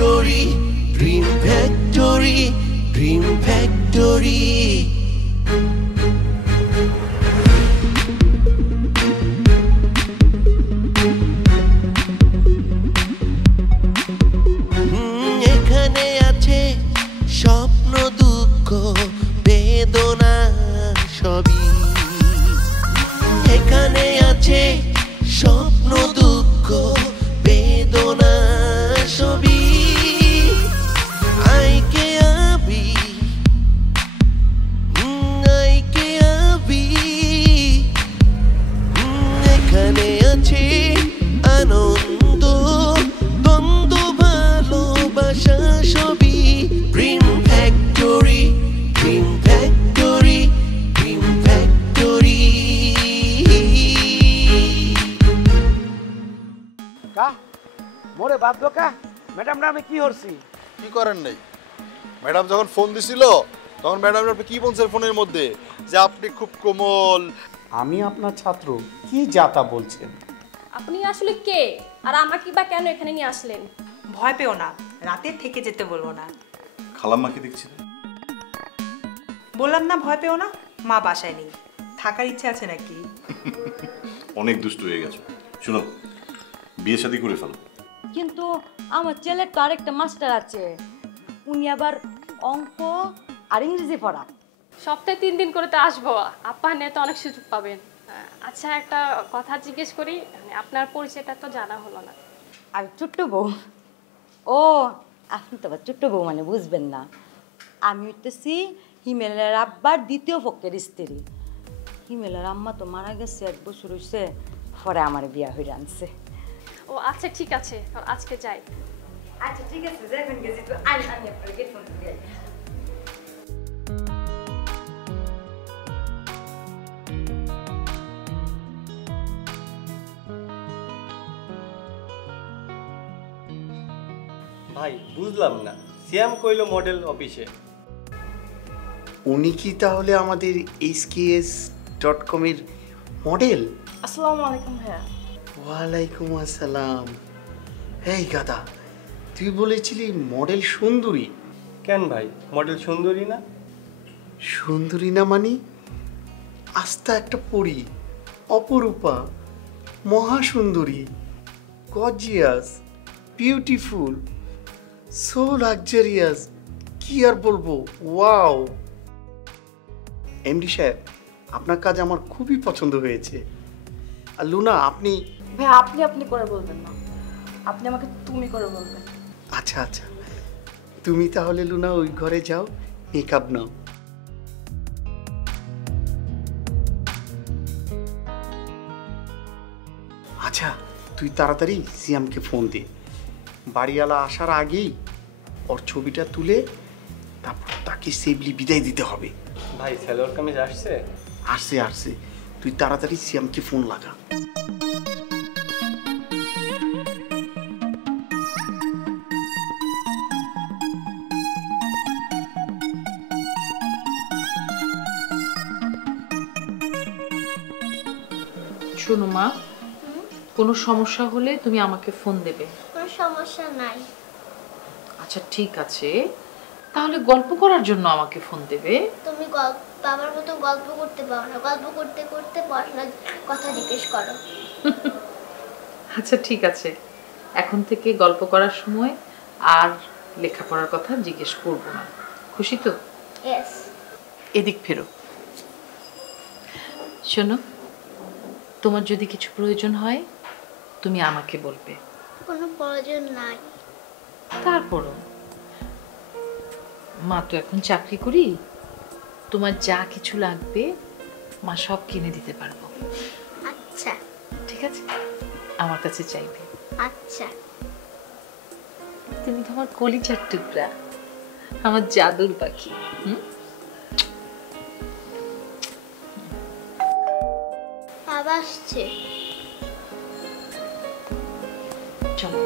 Factory, dream factory, dream factory. এখানে আছে স্বপ্ন, দুঃখ, বেদনা সবই। এখানে আছে স্বপ্ন, দুঃখ, বেদনা সবই। আইকে আবি, আইকে আবি। এখানে আছে আনন্দ, দ্বন্দ্ব, ভালোবাসা সবই। Dream factory, dream factory, dream factory. কা মোরে বাদ কা ম্যাডাম না আমি কি করছি? কি করেন নাই? ম্যাডাম যখন ফোন দিছিল তখন ম্যাডাম আপনি কি বলছেন ফোনের মধ্যে? যে আপনি খুব কোমল। আমি আপনার ছাত্র, কি যাতা বলছেন? আপনি আসলে কে আর আমাকে বা কেন এখানে নিয়ে আসলেন? ভয় পেও না, রাতে থেকে যেতে বলবো না। খালাম্মাকে দেখছি। বললাম না ভয় পেও না, মা বাসায় নেই। থাকার ইচ্ছে আছে নাকি? অনেক দুষ্ট হয়ে গেছো। শুনো, বিয়ে শাদী করে ফেলো। কিন্তু আমার ছেলের তো আরেকটা মাস্টার আছে, উনি আবার অঙ্ক আর ইংরেজি পড়া। সপ্তাহে 3 দিন করে তো আসবো, আপা নিয়ে তো অনেক সুযোগ পাবেন। আচ্ছা একটা কথা জিজ্ঞেস করি, আপনার পরিচয়টা তো জানা হলো না। আর ছোট্ট বউ? ও আপনি তো আবার ছোট্ট বউ মানে বুঝবেন না। আমি হইতেছি হিমেলের আব্বার দ্বিতীয় পক্ষের স্ত্রী। হিমেলের আম্মা তো মারা গেছে 1 বছর হয়েছে, পরে আমার বিয়া হয়ে আনছে। ও আচ্ছা ঠিক আছে, আজকে যাই। আচ্ছা ঠিক আছে, এখন গেছি তো আনি আপনার গেট ফোন দিয়ে। ভাই বুঝলাম না, সিয়াম কইলো মডেল অফিসে। উনি কি তাহলে আমাদের hks.com এর মডেল? আসসালামু আলাইকুম ভাইয়া। ওয়ালাইকুম আসসালাম। এই গাদা, তুই বলেছিলি মডেল সুন্দরী। কেন ভাই, মডেল সুন্দরী না? সুন্দরী না মানে আস্তা একটা পরী, অপরূপা, Mahasundari, gorgeous, beautiful, so luxurious. কি আর বলবো, ওয়াও। এমডি সাহেব, আপনার কাজ আমার খুবই পছন্দ হয়েছে। আর লুনা, আপনি? ভাই আপনি করে বলবেন না, আপনি আমাকে তুমি করে বলবেন। আচ্ছা আচ্ছা, তুমি তাহলে লুনা ওই ঘরে যাও, মেকআপ নাও। আচ্ছা তুই তাড়াতাড়ি সিয়ামকে ফোন দে, বাড়িওয়ালা আসার আগেই ওর ছবিটা তুলে তারপর তাকে সেফলি বিদায় দিতে হবে। ভাই সেলোয়ার কামিজ আসছে? আসছে আসছে, তুই তাড়াতাড়ি সিয়ামকে ফোন লাগা। শোনো মা, কোনো সমস্যা হলে তুমি আমাকে ফোন দেবে। কোনো সমস্যা নাই। আচ্ছা ঠিক আছে, তাহলে গল্প করার জন্য আমাকে ফোন দেবে। তুমি বাবার মতো গল্প করতে পারো না, গল্প করতে করতে পড়াশোনার কথা জিজ্ঞেস করো। আচ্ছা ঠিক আছে, এখন থেকে গল্প করার সময় আর লেখাপড়ার কথা জিজ্ঞেস করব না। খুশি তো? ইয়েস। এদিক ফেরো। শোনো, তোমার যদি কিছু প্রয়োজন হয় তুমি আমাকে বলবে। কোনো প্রয়োজন নাই। তারপরও মা তো এখন চাকরি করি, তোমার যা কিছু লাগবে মা সব কিনে দিতে পারবো। আচ্ছা ঠিক আছে, আমার কাছে চাইবে। আচ্ছা। তুমি তো আমার কলিজার টুকরা, আমার জাদুর পাখি। বাবা আসছে। চলো।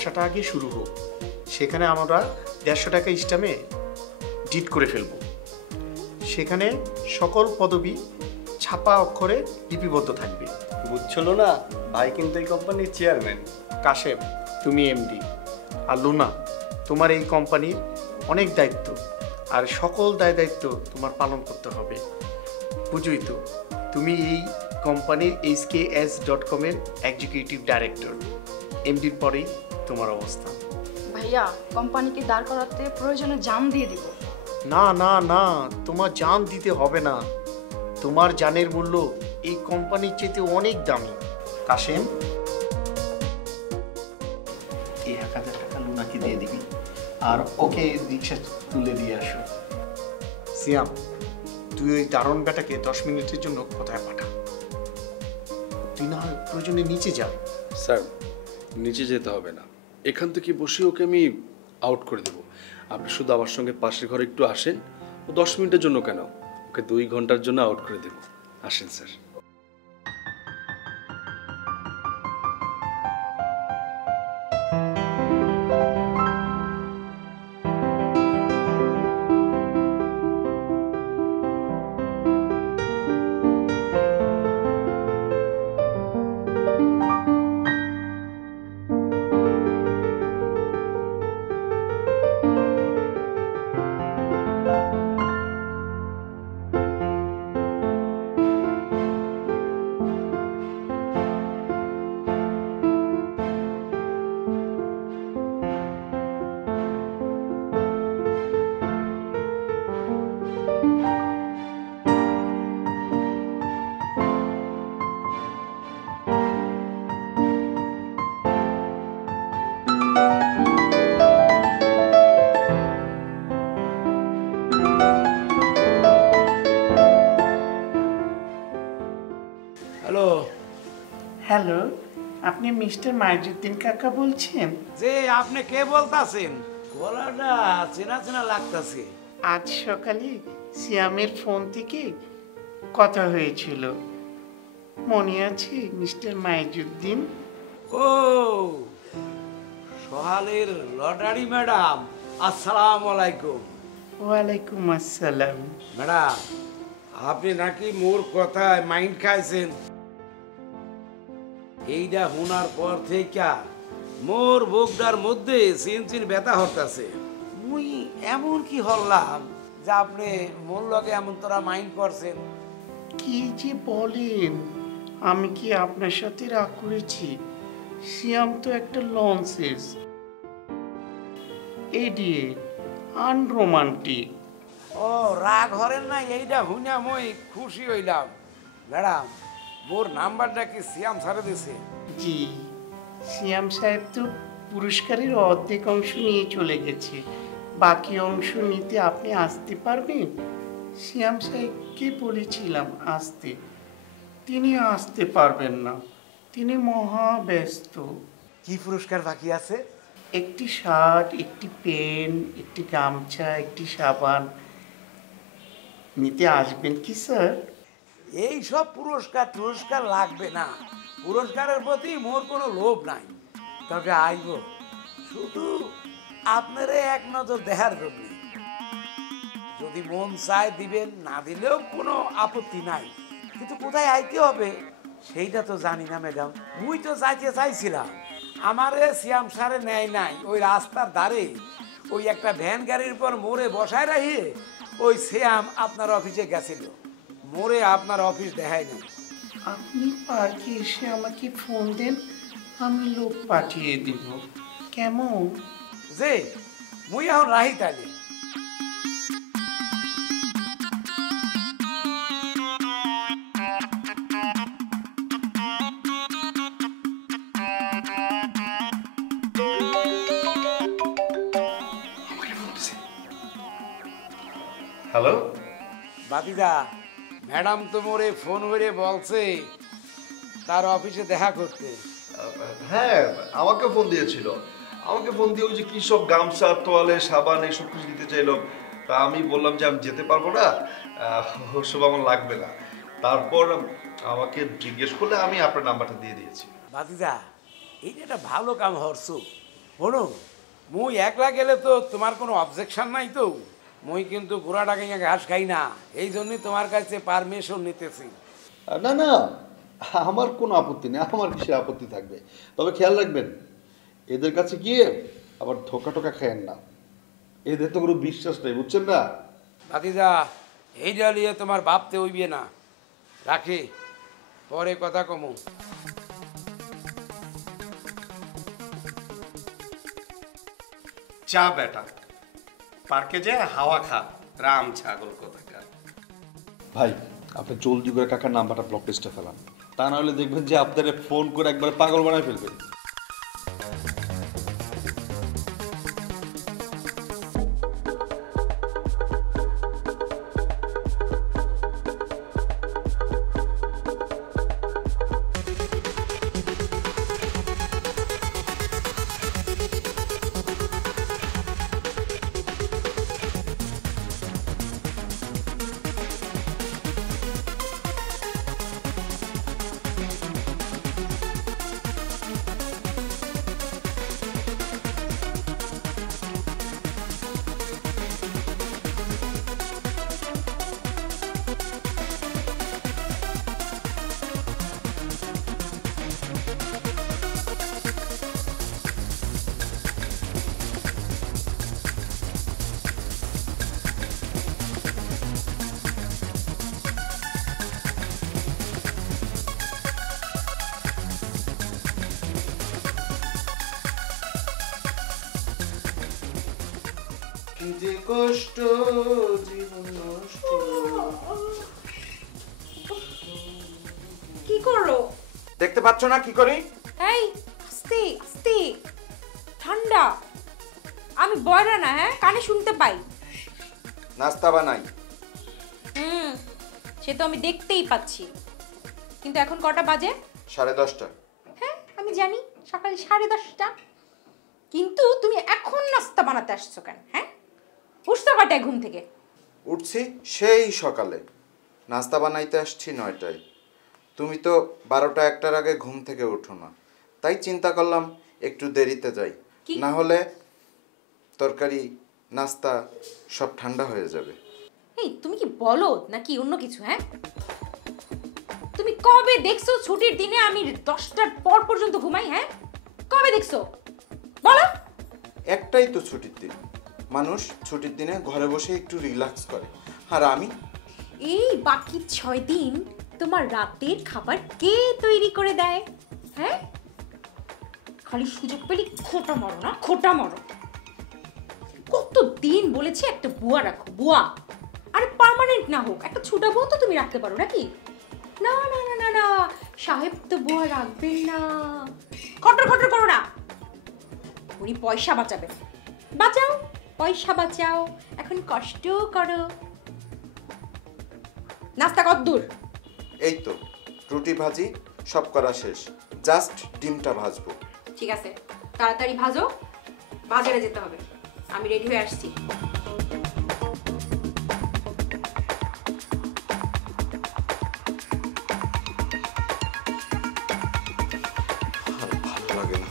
ব্যবসাটা আগে শুরু হোক। সেখানে আমরা 150 টাকা স্ট্যাম্পে ডিট করে ফেলব। সেখানে সকল পদবি ছাপা অক্ষরে লিপিবদ্ধ থাকবে। বুঝছিল না, ভাই কিন্তু এই কোম্পানির চেয়ারম্যান। কাশেম, তুমি এমডি, আর লুনা, তোমার এই কোম্পানির অনেক দায়িত্ব, আর সকল দায়িত্ব তোমার পালন করতে হবে। বুঝই তো, তুমি এই কোম্পানির HKS.com এর এক্সিকিউটিভ ডাইরেক্টর। এমডির পরেই তোমার অবস্থান। ভাইয়া, কোম্পানিকে দাঁড় করাতে প্রয়োজনে জান দিয়ে দিব। না না না, তোমার জান দিতে হবে না। তোমার জানের মূল্য এই কোম্পানির চেয়ে অনেক দামি। কাশেম, এই 1000 টাকা লুনাকে দিয়ে দিবি, আর ওকে রিক্সা তুলে দিয়ে আসো। সিয়াম, তুই ওই দারুণ বেটাকে 10 মিনিটের জন্য কোথায় পাঠা। তুই না প্রয়োজনে নিচে যা। স্যার, নিচে যেতে হবে না, এখান থেকে বসে ওকে আমি আউট করে দেবো। আপনি শুধু আমার সঙ্গে পাশের ঘরে একটু আসেন। ও 10 মিনিটের জন্য কেন, ওকে 2 ঘন্টার জন্য আউট করে দেবো। আসেন স্যার। হ্যালো হ্যালো, আপনি মিস্টার মাইজুদ্দিন কাকা বলছেন? যে আপনি কে বলতাছেন? গলাটা চেনা চেনা লাগতাছে। আজ সকালে সিয়ামের ফোন থেকে কথা হয়েছিল, মনে আছে মিস্টার মাইজুদ্দিন? ও সোহালের লটারি ম্যাডাম, আসসালামু আলাইকুম। ওয়ালাইকুম আসসালাম। ম্যাডাম, আপনি নাকি মোর কথায় মাইন্ড খাইছেন। এইটা শোনার পর থেকে মোর বুকটার মধ্যে চিনচিন ব্যথা হতাছে। মুই এমন কি হলাম যে আপনি মোর লগে এমন তোরা মাইন্ড করছেন? কি যে বলেন, আমি কি আপনার সাথে রাগ করেছি? সিয়াম তো একটা লনসেস, এডিয়েট, আনরোমান্টিক। ও রাগ হরেন না, এইটা শুনে মই খুশি হইলাম। ম্যাডাম, মোর নাম্বারটা কি সিয়াম স্যারে দিছে? জি, সিয়াম সাহেব তো পুরস্কারের অর্ধেক অংশ নিয়ে চলে গেছে, বাকি অংশ নিতে আপনি আসতে পারবেন? সিয়াম সাহেবকে বলেছিলাম আসতে, তিনি আসতে পারবেন না, তিনি মহা ব্যস্ত। কি পুরস্কার বাকি আছে? একটি শার্ট, একটি পেন, একটি গামছা, একটি সাবান। নিতে আসবেন কি স্যার? এই সব পুরস্কার লাগবে না। পুরস্কারের প্রতি মোর কোনো লোভ নাই, তবে আইব শুধু আপনারে এক নজর দেখার জন্য। যদি মন চায় দিবেন, না দিলেও কোনো আপত্তি নাই, কিন্তু কোথায় আইতে হবে সেইটা তো জানি না ম্যাডাম। মুই তো যাইতে চাইছিলাম, আমারে সিয়াম সারে নেয় নাই। ওই রাস্তার ধারে ওই একটা ভ্যান গাড়ির পর মোড়ে বসায় রাখিয়ে ওই সিয়াম আপনার অফিসে গেছিল। মোড়ে আপনার অফিস দেখায় নাই। আপনি পার্কে এসে আমাকে ফোন দেন, আমি লোক পাঠিয়ে দিব। কেমন? যে মুই এখন রাহি তাইলে। হ্যালো বাতিদা, ম্যাডাম তো মোরে ফোন করে বলছে তার অফিসে দেখা করতে। হ্যাঁ, আমাকে ফোন দিয়েছিল। আমাকে ফোন দিয়ে ওই যে কি সব গামছা, তোয়ালে, সাবান এইসব কিছু দিতে চাইলো। তা আমি বললাম যে আমি যেতে পারবো না, ওসব আমার লাগবে না। তারপর আমাকে জিজ্ঞেস করলে আমি আপনার নাম্বারটা দিয়ে দিয়েছি। বাতিদা, এইটা একটা ভালো কাম হরছো। শোনো মুই একলা গেলে তো তোমার কোনো অবজেকশন নাই তো? মুই কিন্তু ঘোড়া ডাকাইয়া ঘাস খাই না, এই জন্যই তোমার কাছে পারমিশন নিতেছি। না না, আমার কোনো আপত্তি নেই, আমার কিসের আপত্তি থাকবে। তবে খেয়াল রাখবেন এদের কাছে গিয়ে আবার ধোকা টোকা খায়েন না, এদের তো কোনো বিশ্বাস নেই, বুঝছেন না? ভাতিজা এইটা নিয়ে তোমার ভাবতে হইবে না, রাখি, পরে কথা কমু। চা বেটা, পার্কে যে হাওয়া খা, রাম ছাগল কোথাকার। ভাই আপনি জলদি করে কাকার নাম্বারটা ব্লক লিস্টে ফেলান, তা না হলে দেখবেন যে আপনারা ফোন করে একবার পাগল বানায় ফেলবেন। যে কষ্ট জীবন নষ্ট। কি করো? দেখতে পাচ্ছ না কি করি? এই আস্তে আস্তে, ঠান্ডা। আমি বয়রা না, হ্যাঁ, কানে শুনতে পাই। নাস্তা বানাই। সে তো আমি দেখতেই পাচ্ছি, কিন্তু এখন কটা বাজে? 10:30। হ্যাঁ আমি জানি সকাল 10:30, কিন্তু তুমি এখন নাস্তা বানাতে আসছো কেন? হ্যাঁ, উঠছো কটায় ঘুম থেকে? উঠছি সেই সকালে, নাস্তা বানাইতে আসছি 9টায়। তুমি তো 12টা 1টার আগে ঘুম থেকে উঠো না, তাই চিন্তা করলাম একটু দেরিতে যাই, না হলে তরকারি নাস্তা সব ঠান্ডা হয়ে যাবে। এই তুমি কি বলো নাকি অন্য কিছু? হ্যাঁ, তুমি কবে দেখছো ছুটির দিনে আমি 10টার পর পর্যন্ত ঘুমাই? হ্যাঁ, কবে দেখছো বলো? একটাই তো ছুটির দিন, মানুষ ছুটির দিনে ঘরে বসে একটু রিল্যাক্স করে, আর আমি এই বাকি 6 দিন তোমার রাতের খাবার কে তৈরি করে দেয়? হ্যাঁ, খালি সুযোগ পেলে খোটা মারো না, খোটা মারো। কত দিন বলেছি একটা বুয়া রাখো, বুয়া। আরে পার্মানেন্ট না হোক, একটা ছোটা বউ তো তুমি রাখতে পারো নাকি? না না না না না, সাহেব তো বুয়া রাখবেন না। খটর খটর করো না, উনি পয়সা বাঁচাবে। বাঁচাও, পয়সা বাঁচাও, এখন কষ্ট করো। নাস্তা কত দূর? এই তো রুটি ভাজি সব করা শেষ, জাস্ট ডিমটা ভাজবো। ঠিক আছে, তাড়াতাড়ি ভাজো, বাজারে যেতে হবে। আমি রেডি হয়ে আসছি। ভালো লাগে না।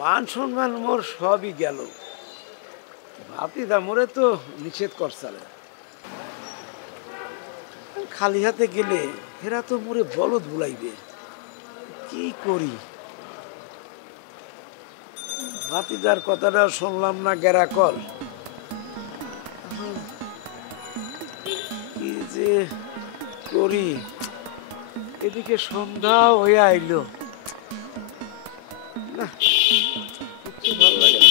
মান সম্মান মোর সবই গেল, ভাতিদা মোরে তো নিষেধ করছালে। খালি হাতে গেলে এরা তো মোরে বলদ বুলাইবে, কি করি? ভাতিদার কথাটা শুনলাম না গেরাকল, কি যে করি? এদিকে সন্ধ্যা হয়ে আইলো, না কিছু ভালো লাগে না।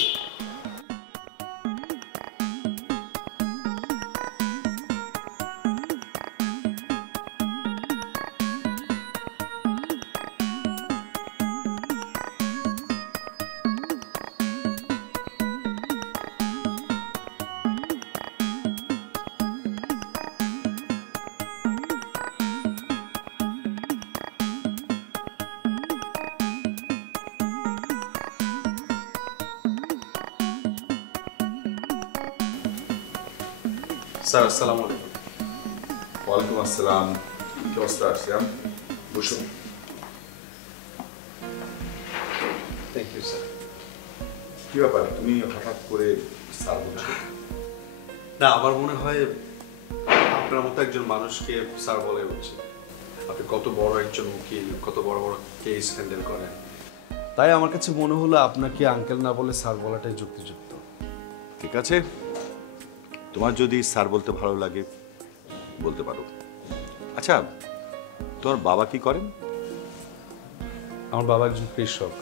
স্যার আসসালামু আলাইকুম। ওয়ালাইকুম আসসালাম। কি অবস্থা শ্যাম? বসুন। Thank you sir. কি ব্যাপার, তুমি হঠাৎ করে স্যার বলছো? না, আমার মনে হয় আপনার মতো একজন মানুষকে স্যার বলে উচিত। আপনি কত বড় একজন উকিল, কত বড় বড় কেস হ্যান্ডেল করেন, তাই আমার কাছে মনে হলো আপনাকে আঙ্কেল না বলে স্যার বলাটাই যুক্তিযুক্ত। ঠিক আছে, তোমার যদি স্যার বলতে ভালো লাগে বলতে পারো। আচ্ছা, তোমার বাবা কি করেন? আমার বাবা একজন কৃষক।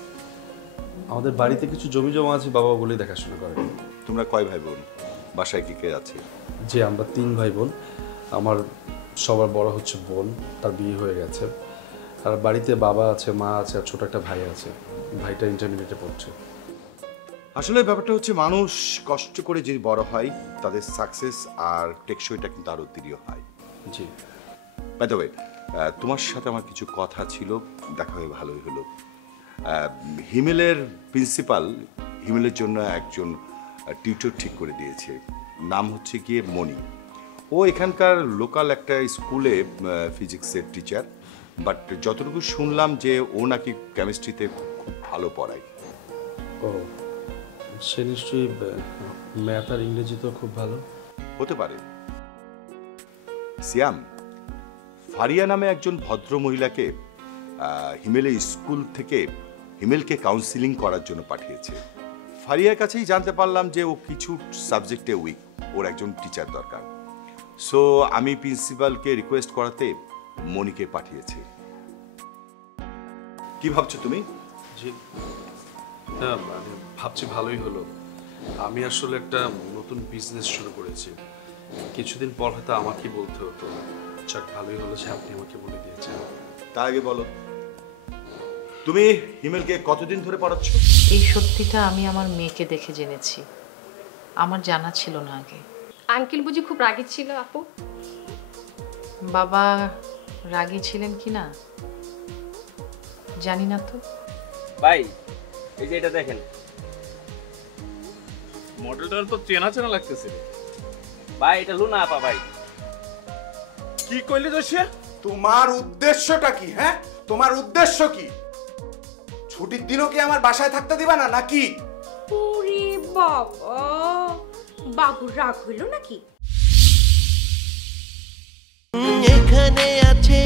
আমাদের বাড়িতে কিছু জমি জমা আছে, বাবা বলেই দেখাশোনা করেন। তোমরা কয় ভাই বোন? বাসায় কি কে আছে? জি, আমরা 3 ভাই বোন। আমার সবার বড় হচ্ছে বোন, তার বিয়ে হয়ে গেছে। আর বাড়িতে বাবা আছে, মা আছে, আর ছোট একটা ভাই আছে। ভাইটা ইন্টারমিডিয়েটে পড়ছে। আসলে ব্যাপারটা হচ্ছে, মানুষ কষ্ট করে যদি বড় হয় তাদের সাকসেস আর টেকসইটা কিন্তু আরো দৃঢ় হয়। জি। বাই দ্য ওয়ে, তোমার সাথে আমার কিছু কথা ছিল, দেখা হয়ে ভালোই হলো। হিমেলের প্রিন্সিপাল হিমেলের জন্য একজন টিউটর ঠিক করে দিয়েছে, নাম হচ্ছে গিয়ে মণি। ও এখানকার লোকাল একটা স্কুলে ফিজিক্সের টিচার, বাট যতটুকু শুনলাম যে ও নাকি কেমিস্ট্রিতে খুব ভালো পড়ায়। ও, সে নিশ্চয়ই ম্যাথ আর ইংরেজি তো খুব ভালো। হতে পারে। সিয়াম, ফারিয়া নামে একজন ভদ্র মহিলাকে হিমেলের স্কুল থেকে হিমেলকে কাউন্সিলিং করার জন্য পাঠিয়েছে। ফারিয়ার কাছেই জানতে পারলাম যে ও কিছু সাবজেক্টে উইক, ওর একজন টিচার দরকার। সো আমি প্রিন্সিপালকে রিকোয়েস্ট করাতে মনিকে পাঠিয়েছে। কি ভাবছো তুমি? জি না, মানে ভাবছি ভালোই হলো। আমি আসলে একটা নতুন বিজনেস শুরু করেছি, কিছুদিন পর হয়তো আমাকেই বলতে হতো। যাক, ভালোই হলো যে আপনি আমাকে বলে দিয়েছেন। তার আগে বলো, তুমি হিমেলকে কতদিন ধরে পড়াচ্ছ? এই সত্যিটা আমি আমার মেয়েকে দেখে জেনেছি, আমার জানা ছিল না আগে। আঙ্কেল বুঝি খুব রাগী ছিল আপু? বাবা রাগী ছিলেন কি না জানি না তো। ভাই, এই যে এটা দেখেন, মডেলটা তো চেনা চেনা লাগতেছে। ভাই এটা লুনা আপা। ভাই কি কইলে দোষে? তোমার উদ্দেশ্যটা কি? হ্যাঁ, তোমার উদ্দেশ্য কি? ছুটির দিনও কি আমার বাসায় থাকতে দিবা না নাকি? ওরে বাবা, বাবুর রাগ হইল নাকি? এখানে আছে